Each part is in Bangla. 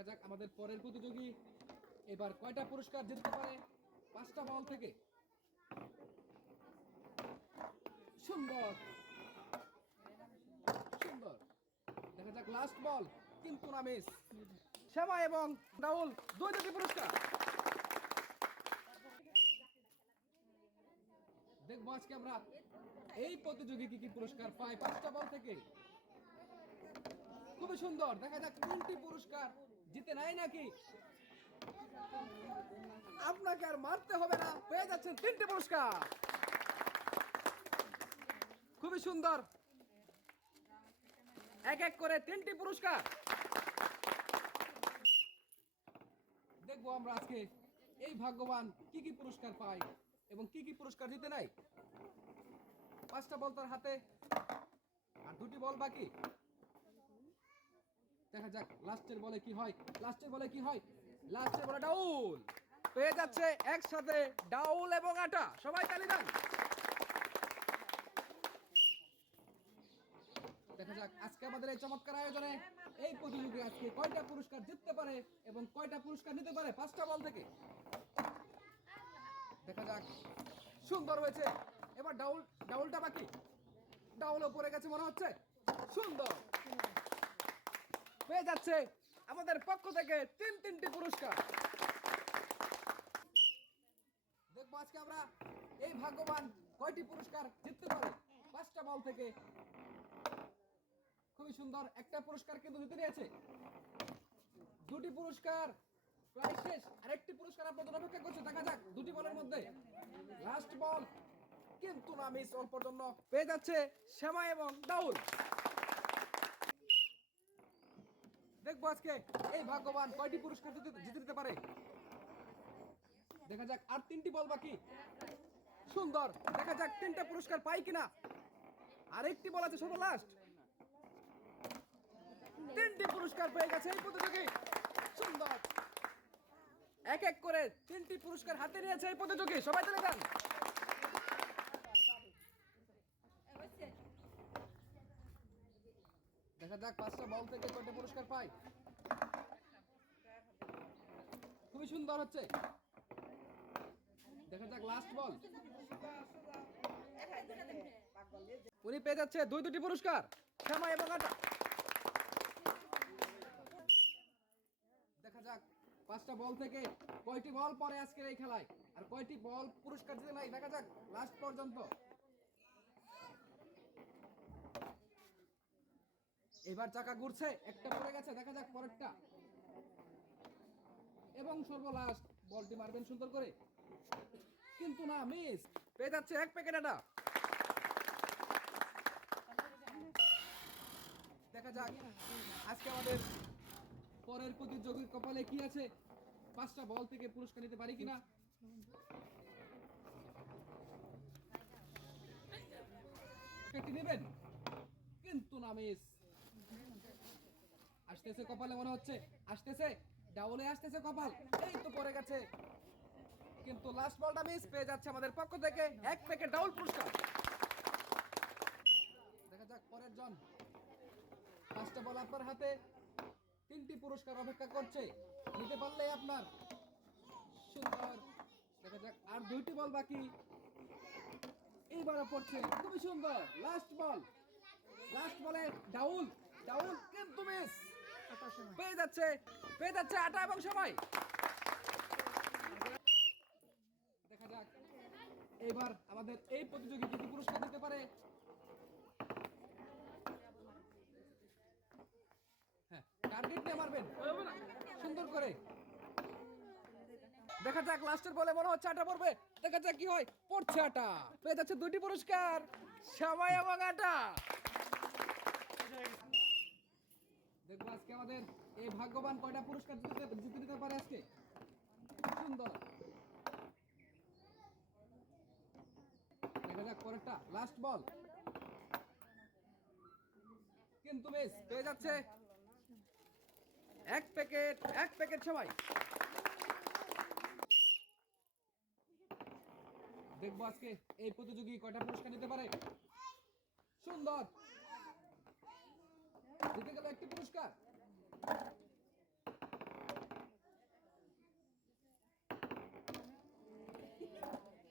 দেখা যাক আমাদের পরের প্রতিযোগী এবার কয়টা পুরস্কার জিততে পারে পাঁচটা বল থেকে। সুন্দর। সুন্দর। দেখা যাক লাস্ট বল কিন্তু না মিস শ্যামা এবং রাহুল, দুই দুটি পুরস্কার। দেখব আজকে আমরা এই প্রতিযোগী কি কি পুরস্কার পাই পাঁচটা বল থেকে। খুবই সুন্দর। দেখা যাক তিনটি পুরস্কার জিতে নাই নাকি? আপনাকে আর মারতে হবে না। পেয়ে যাচ্ছেন তিনটি পুরস্কার। খুবই সুন্দর। এক এক করে তিনটি পুরস্কার। দেখব আমরা আজকে এই ভাগ্যবান কি কি পুরস্কার পাই এবং কি কি পুরস্কার জিতে নাই। পাঁচটা বল তার হাতে, আর দুটি বল বাকি। দেখা যাক, লাস্টের বলে কি হয়? লাস্টের বলে কি হয়? লাস্টের বলে ডাউল। পেয়ে যাচ্ছে একসাথে ডাউল এবং আটা। সবাই তালি দেন। দেখা যাক, আজকে আমাদের এই চমৎকার আয়োজনে এই প্রতিযোগী আজকে কয়টা পুরস্কার জিততে পারে এবং কয়টা পুরস্কার নিতে পারে পাঁচটা বল থেকে। দেখা যাক, সুন্দর হয়েছে। এবার ডাউল, ডাউলটা বাকি। ডাউল পড়ে গেছে মনে হচ্ছে। সুন্দর। পেয়ে যাচ্ছে আমাদের পক্ষ থেকে তিন তিনটি পুরস্কার। দেখব আজকে আমরা এই ভাগ্যবান কয়টি পুরস্কার জিততে পাঁচটা বল থেকে। খুবই সুন্দর, একটা পুরস্কার কিন্তু জিতে নিয়েছে। দুটি পুরস্কার প্রায় শেষ পুরস্কার আপনাদের অপেক্ষা করছে, দেখা যাক দুটি বলের মধ্যে। লাস্ট বল কিন্তু না মিস অল্প জন্য পেয়ে যাচ্ছে শ্যামা এবং ডাউল দেখব আজকে এই ভাগ্যবান কয়টি পুরস্কার জিতে দিতে পারে? দেখা যাক আর তিনটি বল বাকি। সুন্দর। দেখা যাক তিনটা পুরস্কার পাই কিনা। আরেকটি বল আছে সর্ব লাস্ট তিনটি পুরস্কার পেয়ে গেছে এই প্রতিযোগী। সুন্দর। এক এক করে তিনটি পুরস্কার হাতে নিয়েছে এই প্রতিযোগী। সবাই চলে যান। যাক পাঁচটা বল থেকে কয়টা পুরস্কার পাই খুবই সুন্দর হচ্ছে। দেখা যাক লাস্ট বল উনি পেয়ে যাচ্ছে দুই দুটি পুরস্কার এবং আটা। দেখা যাক পাঁচটা বল থেকে কয়টি বল পরে আজকের এই খেলায়। আর কয়টি বল পুরস্কার জিতে নাই, দেখা যাক লাস্ট পর্যন্ত। এবার চাকা ঘুরছে, একটা পড়ে গেছে, দেখা যাক পরেরটা। এবং সর্বলাস্ট বলটি মারবেন সুন্দর করে। কিন্তু না, মিস, পেয়ে যাচ্ছে এক প্যাকেট এটা দেখা যাক, আজকে আমাদের পরের প্রতিযোগীর কপালে কি আছে? পাঁচটা বল থেকে পুরস্কার নিতে পারি কিনা? নেবেন? কিন্তু না, মিস আসতেছে কপালে মনে হচ্ছে, আসতেছে ডাবলে আসতেছে কপাল। এই তো পড়ে গেছে। কিন্তু লাস্ট বলটা মিস পেয়ে যাচ্ছে আমাদের পক্ষ থেকে এক প্যাকেট ডাউল পুরস্কার। দেখা যাক পরের জন। পাঁচটা বল আপনার হাতে। তিনটি পুরস্কার অপেক্ষা করছে। নিতে পারলে আপনার। সুন্দর। দেখা যাক আর দুইটি বল বাকি। এইবারও পড়ছে। খুবই সুন্দর। লাস্ট বল লাস্ট বলে ডাউল ডাউল কিন্তু মিস পেয়ে যাচ্ছে পেয়ে যাচ্ছে আটা এবং দেখা যাক, এবার আমাদের এই প্রতিযোগী পুরস্কার দিতে পারে? হ্যাঁ দেখা যাক, লাস্টের বলে মনে হচ্ছে আটা পড়বে। দেখা যাক কি হয়, পড়ছে আটা। পেয়ে যাচ্ছে দুটি পুরস্কার সময় এবং আটা দেখব আজকে আমাদের এই ভাগ্যবান কয়টা পুরস্কার জিতে জিতে দিতে পারে আজকে? সুন্দর। দেখা যাক পরেরটা। লাস্ট বল কিন্তু মিস পেয়ে যাচ্ছে। এক প্যাকেট এক প্যাকেট সবাই। দেখব আজকে এই প্রতিযোগী কয়টা পুরস্কার নিতে পারে। সুন্দর। জিতে গেল একটি পুরস্কার।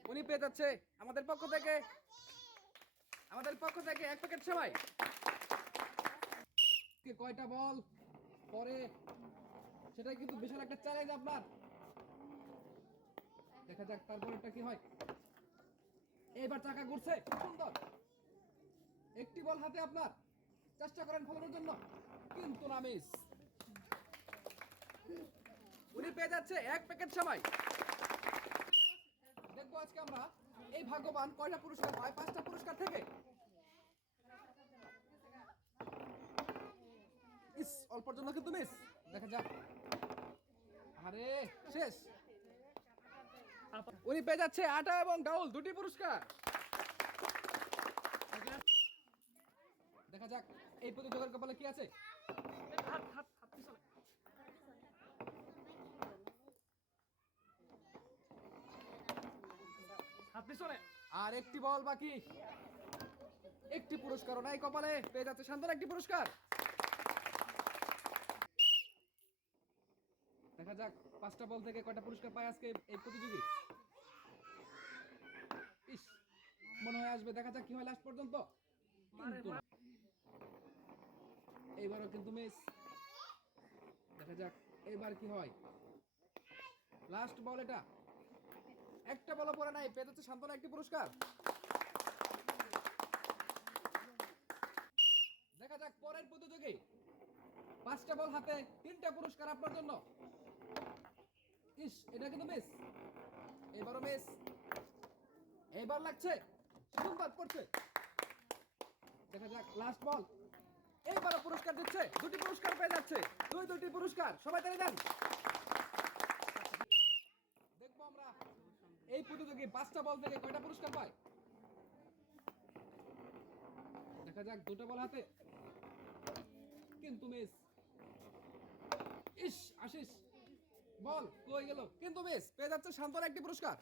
উনি পেয়ে যাচ্ছে আমাদের পক্ষ থেকে। আমাদের পক্ষ থেকে এক প্যাকেট সবাই কয়টা বল? পরে। সেটা কিন্তু বিশাল একটা চ্যালেঞ্জ আপনার। দেখা যাক তারপর কি হয়। এইবার চাকা ঘুরছে। সুন্দর। একটি বল হাতে আপনার। চেষ্টা করেন ফলানোর জন্য। কিন্তু না মিস উনি পেয়ে যাচ্ছে এক প্যাকেট সময় দেখব আজকে আমরা এই ভাগ্যবান কয়টা পুরস্কার পায় পাঁচটা পুরস্কার থেকে? ইস, অল্পর জন্য কিন্তু মিস দেখা যাক। আরে, শেষ। উনি পেয়ে যাচ্ছে আটা এবং ডাউল, দুটি পুরস্কার। দেখা যাক, এই প্রতিযোগের কপালে কি আছে হাত হাত হাত পিছনে। আর একটি বল বাকি। একটি পুরস্কারও নাই কপালে। পেয়ে যাচ্ছে শান্তন একটি পুরস্কার। দেখা যাক, পাঁচটা বল থেকে কয়টা পুরস্কার পায় আজকে এই প্রতিযোগী? ইস, মনে হয় আসবে। দেখা যাক কি হয় লাস্ট পর্যন্ত। এইবারও কিন্তু মিস দেখা যাক এইবার কি হয়? লাস্ট বল এটা। একটা বল পরে নাই, পেয়ে যাচ্ছে শান্তনা একটি পুরস্কার। দেখা যাক পরের প্রতিযোগী। পাঁচটা বল হাতে, তিনটা পুরস্কার আপনার জন্য। ইস, এটা কিন্তু মিস এবারও মিস এবার লাগছে সুন্দর পড়ছে দেখা যাক লাস্ট বল এইবারও পুরস্কার দিচ্ছে, দুটি পুরস্কার পেয়ে যাচ্ছে। দুই দুটি পুরস্কার, সবাই তালি দেন দেখব আমরা এই প্রতিযোগী পাঁচটা বল থেকে কয়টা পুরস্কার পায়? দেখা যাক, দুটো বল হাতে। কিন্তু মিস ইস, আশিস, বল কই গেল? কিন্তু মিস পেয়ে যাচ্ছে শান্তর একটি পুরস্কার।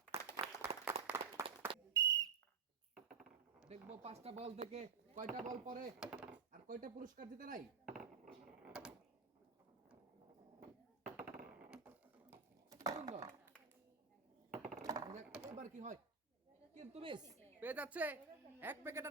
দেখব পাঁচটা বল থেকে কয়টা বল পরে আর কয়টা পুরস্কার দিতে নাই। সুন্দর। এবার কি হয়? কিন্তু মিস পেয়ে যাচ্ছে এক প্যাকেট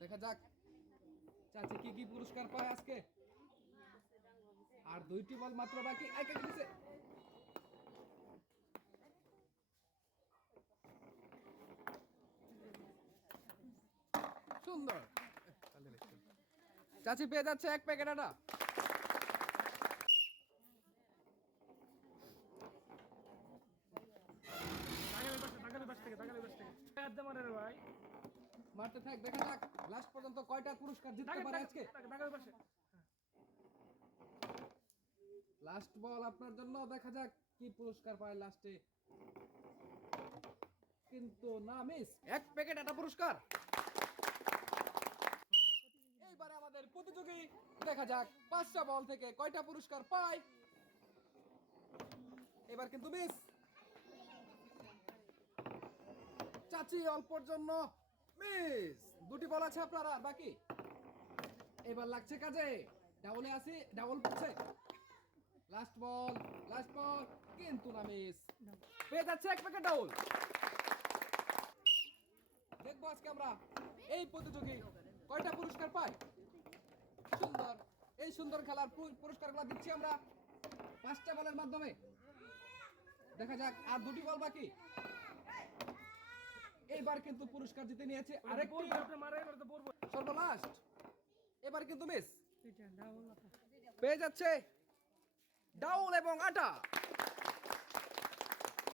দেখা যাক, চাচি কি কি পুরস্কার পায় আজকে? আর দুইটি বল মাত্র বাকি, এক এক সুন্দর। চাচি পেয়ে যাচ্ছে এক প্যাকেট আটা। দাগালি পাশ দাগালি পাশ থেকে দাগালি পাশ থেকে হাত দে মারে রে ভাই মারতে থাক দেখা যাক লাস্ট পর্যন্ত কয়টা পুরস্কার জিততে পারে আজকে? লাস্ট বল আপনার জন্য দেখা যাক কি পুরস্কার পায় লাস্টে কিন্তু না মিস এক প্যাকেট একটা পুরস্কার এইবারে আমাদের প্রতিযোগী দেখা যাক, পাঁচটা বল থেকে কয়টা পুরস্কার পায়? এবার কিন্তু মিস চাচি, অল্পর জন্য মিস দুটি বল আছে আপনারা, বাকি? এবার লাগছে কাজে। ডাবলে আসি, ডাবল পড়ছে। লাস্ট বল লাস্ট বল কিন্তু না মিস পেয়ে যাচ্ছে এক প্যাকেট ডাবল দেখব আজকে আমরা। এই প্রতিযোগী কয়টা পুরস্কার পাই সুন্দর এই সুন্দর খেলার পুরস্কারগুলো দিচ্ছি আমরা পাঁচটা বলের মাধ্যমে। দেখা যাক আর দুটি বল বাকি। এইবার কিন্তু পুরস্কার জিতে নিয়েছে এবার সর্বলাস্ট। এবার কিন্তু মিস পেয়ে যাচ্ছে ডাউল এবং আটা।